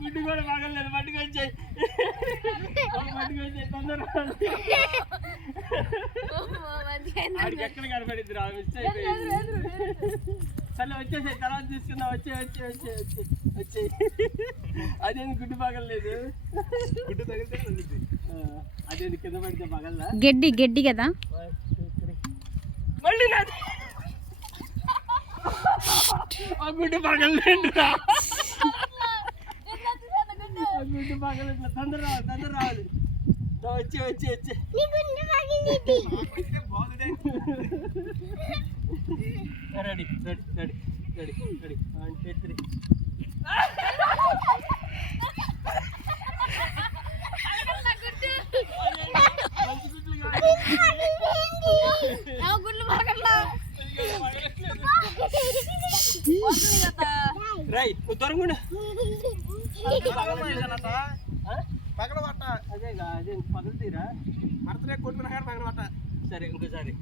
గుడ్డు కూడా పగలేదు. పట్టుకొచ్చాయి ఆడికి ఎక్కడ కనపడింది రా. మిస్ అయిపోయింది. సరే వచ్చేసాయి, తర్వాత తీసుకుందాం. వచ్చేయి. అదేంది గుడ్డు పగలలేదు? గుడ్డు తగిలితే అదేంది కింద పడితే పగలదా? గడ్డి కదా మళ్ళీ నాది ఆ గుడ్డు పగలలేదు రా. గుడ్డు పగలేదు. తొందర రావాలి. వచ్చి రెడీ 1 2 3. రై దొరంగుండు పగలబట్ట. అదే పగలుతీరా మరతనే కొట్టుకున్నా కానీ పగలబట్ట. సరే ఇంకోసారి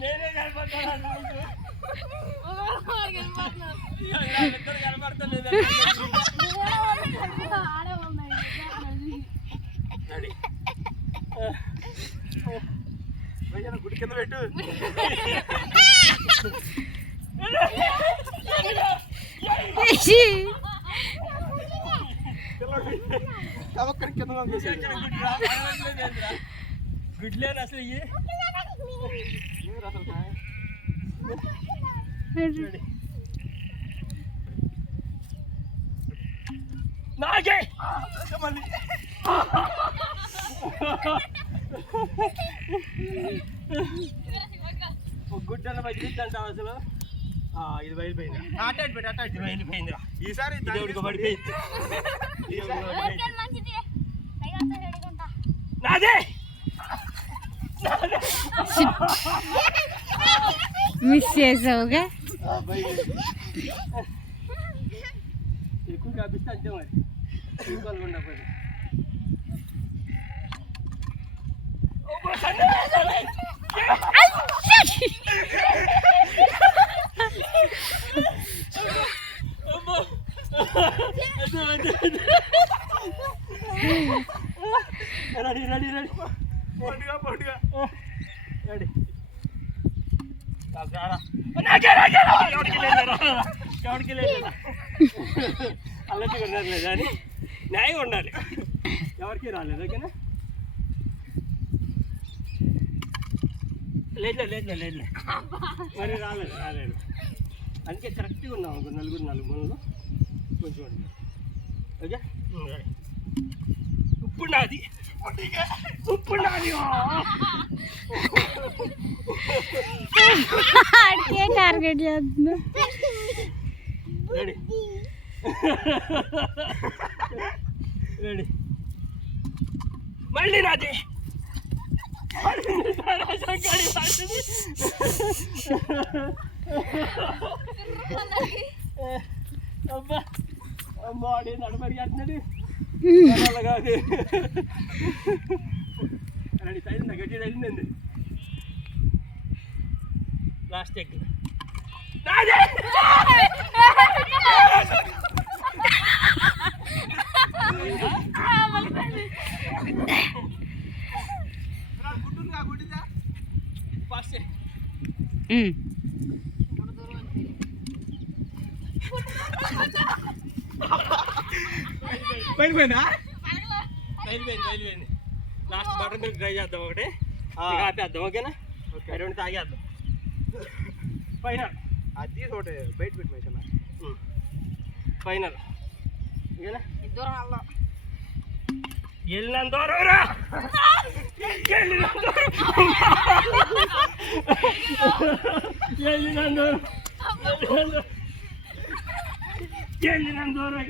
నేనే కనపడతలేదు. గుడి కింద పెట్టు. గుడ్లేరు అసలు నాకే గుడ్డన్న బయటంటావు అసలు. ఇది బయలుపోయింది. ఇది బయలుపోయిందిరా. ఈసారి పడిపోయింది. నాదే మిస్ చేసావుగా. ఎక్కువ కాపిస్తే అంతే మరి. ఉండకపోయి రెడీ ఎవరికి లేదు. అల్లటి ఉండలేదు కానీ న్యాయం ఉండాలి. ఎవరికి రాలేదు. ఓకేనా? లేదు మరి రాలేదు. అందుకే కరెక్ట్గా ఉన్నాం. 4 మూలలో కొంచెం. ఓకే ఇప్పుడు నాది. టార్గెట్ చేస్తున్నా. రెడీ మళ్ళీ నాది. అమ్మా నడమరి అంటున్నాడు. కాదు రెడీ తగిలిందా? గట్టి తగిలిందండి. లాస్ట్ ఎగ్ బయలుపోయింది. లాస్ట్ బటర్ మిల్క్ ట్రై చేద్దాం. ఒకటి ఆపేద్దాం. ఓకేనా? ఓకే 2 తాగేద్దాం. ఫైనల్ అది ఒకటి బయట పెట్టి ఫైనల్. ఓకేనా? వెళ్ళినంత దూరం రా. వెళ్ళినంత దూరం